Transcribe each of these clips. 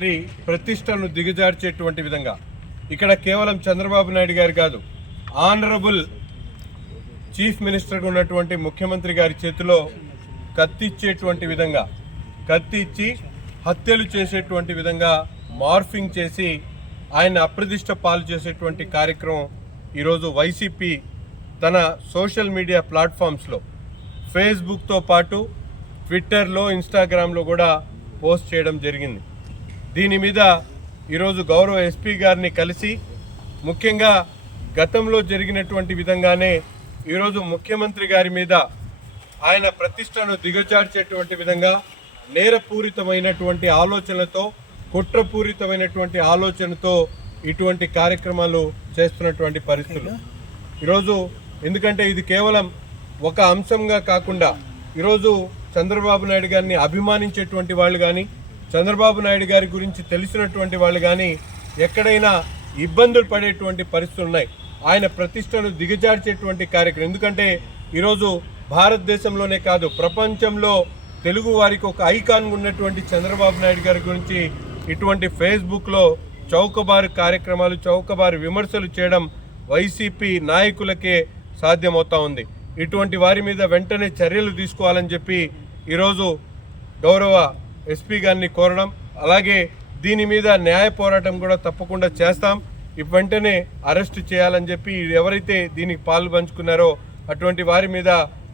ప్రతిష్టను దిగజార్చేటువంటి విధంగా ఇక్కడ కేవలం చంద్రబాబు నాయుడు గారు కాదు, ఆనరబుల్ చీఫ్ మినిస్టర్గా ఉన్నటువంటి ముఖ్యమంత్రి గారి చేతిలో కత్తిచ్చేటువంటి విధంగా, కత్తి ఇచ్చి హత్యలు చేసేటువంటి విధంగా మార్ఫింగ్ చేసి ఆయన అప్రదిష్ట పాలు చేసేటువంటి కార్యక్రమం ఈరోజు వైసీపీ తన సోషల్ మీడియా ప్లాట్ఫామ్స్లో ఫేస్బుక్తో పాటు ట్విట్టర్లో, ఇన్స్టాగ్రామ్లో కూడా పోస్ట్ చేయడం జరిగింది. దీని మీద ఈరోజు గౌరవ ఎస్పీ గారిని కలిసి ముఖ్యంగా గతంలో జరిగినటువంటి విధంగానే ఈరోజు ముఖ్యమంత్రి గారి మీద ఆయన ప్రతిష్టను దిగజార్చేటువంటి విధంగా నేరపూరితమైనటువంటి ఆలోచనలతో, కుట్రపూరితమైనటువంటి ఆలోచనతో ఇటువంటి కార్యక్రమాలు చేస్తున్నటువంటి పరిస్థితులు ఈరోజు. ఎందుకంటే ఇది కేవలం ఒక అంశంగా కాకుండా ఈరోజు చంద్రబాబు నాయుడు గారిని అభిమానించేటువంటి వాళ్ళు కానీ, చంద్రబాబు నాయుడు గారి గురించి తెలిసినటువంటి వాళ్ళు కానీ ఎక్కడైనా ఇబ్బందులు పడేటువంటి పరిస్థితులు ఉన్నాయి. ఆయన ప్రతిష్టను దిగజార్చేటువంటి కార్యక్రమం. ఎందుకంటే ఈరోజు భారతదేశంలోనే కాదు, ప్రపంచంలో తెలుగు వారికి ఒక ఐకాన్ ఉన్నటువంటి చంద్రబాబు నాయుడు గారి గురించి ఇటువంటి ఫేస్బుక్లో చౌకబారు కార్యక్రమాలు, చౌకబారు విమర్శలు చేయడం వైసీపీ నాయకులకే సాధ్యమవుతా ఉంది. ఇటువంటి వారి మీద వెంటనే చర్యలు తీసుకోవాలని చెప్పి ఈరోజు గౌరవ ఎస్పీ గారిని కోరడం, అలాగే దీని మీద న్యాయ పోరాటం కూడా తప్పకుండా చేస్తాం. వెంటనే అరెస్ట్ చేయాలని చెప్పి ఎవరైతే దీనికి పాలు పంచుకున్నారో అటువంటి వారి మీద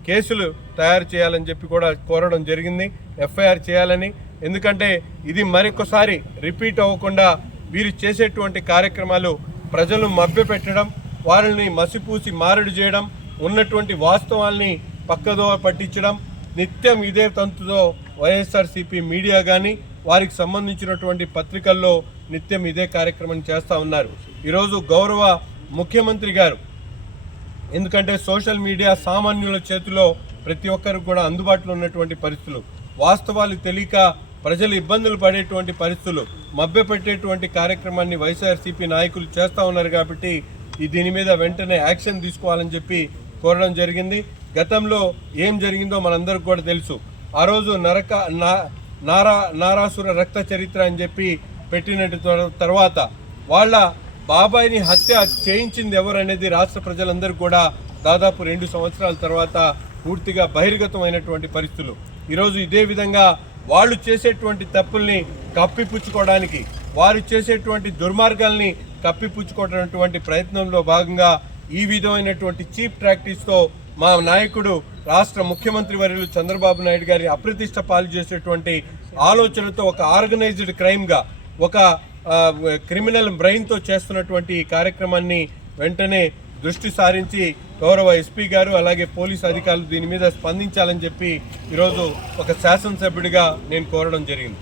కేసులు తయారు చేయాలని చెప్పి కూడా కోరడం జరిగింది, ఎఫ్ఐఆర్ చేయాలని. ఎందుకంటే ఇది మరొకసారి రిపీట్ అవ్వకుండా వీరు చేసేటువంటి కార్యక్రమాలు ప్రజలు మభ్యపెట్టడం, వారిని మసిపూసి మారడు చేయడం, ఉన్నటువంటి వాస్తవాల్ని పక్కదోవ పట్టించడం, నిత్యం ఇదే తంతుతో వైఎస్ఆర్సీపీ మీడియా కానీ వారికి సంబంధించినటువంటి పత్రికల్లో నిత్యం ఇదే కార్యక్రమం చేస్తూ ఉన్నారు. ఈరోజు గౌరవ ముఖ్యమంత్రి గారు, ఎందుకంటే సోషల్ మీడియా సామాన్యుల చేతిలో ప్రతి ఒక్కరికి కూడా అందుబాటులో ఉన్నటువంటి పరిస్థితులు, వాస్తవాలు తెలియక ప్రజలు ఇబ్బందులు పడేటువంటి పరిస్థితులు, మభ్యపెట్టేటువంటి కార్యక్రమాన్ని వైఎస్ఆర్సీపీ నాయకులు చేస్తూ ఉన్నారు. కాబట్టి దీని మీద వెంటనే యాక్షన్ తీసుకోవాలని చెప్పి కోరడం జరిగింది. గతంలో ఏం జరిగిందో మనందరికి కూడా తెలుసు. ఆ రోజు నారాసుర రక్త చరిత్ర అని చెప్పి పెట్టినట్టు తర్వాత వాళ్ళ బాబాయిని హత్య చేయించింది ఎవరు అనేది రాష్ట్ర ప్రజలందరూ కూడా దాదాపు 2 సంవత్సరాల తర్వాత పూర్తిగా బహిర్గతమైనటువంటి పరిస్థితులు. ఈరోజు ఇదే విధంగా వాళ్ళు చేసేటువంటి తప్పుల్ని కప్పిపుచ్చుకోవడానికి, వారు చేసేటువంటి దుర్మార్గాల్ని కప్పిపుచ్చుకోవడానికి ప్రయత్నంలో భాగంగా ఈ విధమైనటువంటి చీప్ ప్రాక్టీస్తో మా నాయకుడు రాష్ట్ర ముఖ్యమంత్రి వర్యులు చంద్రబాబు నాయుడు గారి అప్రతిష్ట పాలు చేసేటువంటి ఆలోచనతో ఒక ఆర్గనైజ్డ్ క్రైమ్గా, ఒక క్రిమినల్ బ్రెయిన్తో చేస్తున్నటువంటి ఈ కార్యక్రమాన్ని వెంటనే దృష్టి సారించి గౌరవ ఎస్పీ గారు అలాగే పోలీసు అధికారులు దీని మీద స్పందించాలని చెప్పి ఈరోజు ఒక శాసనసభ్యుడిగా నేను కోరడం జరిగింది.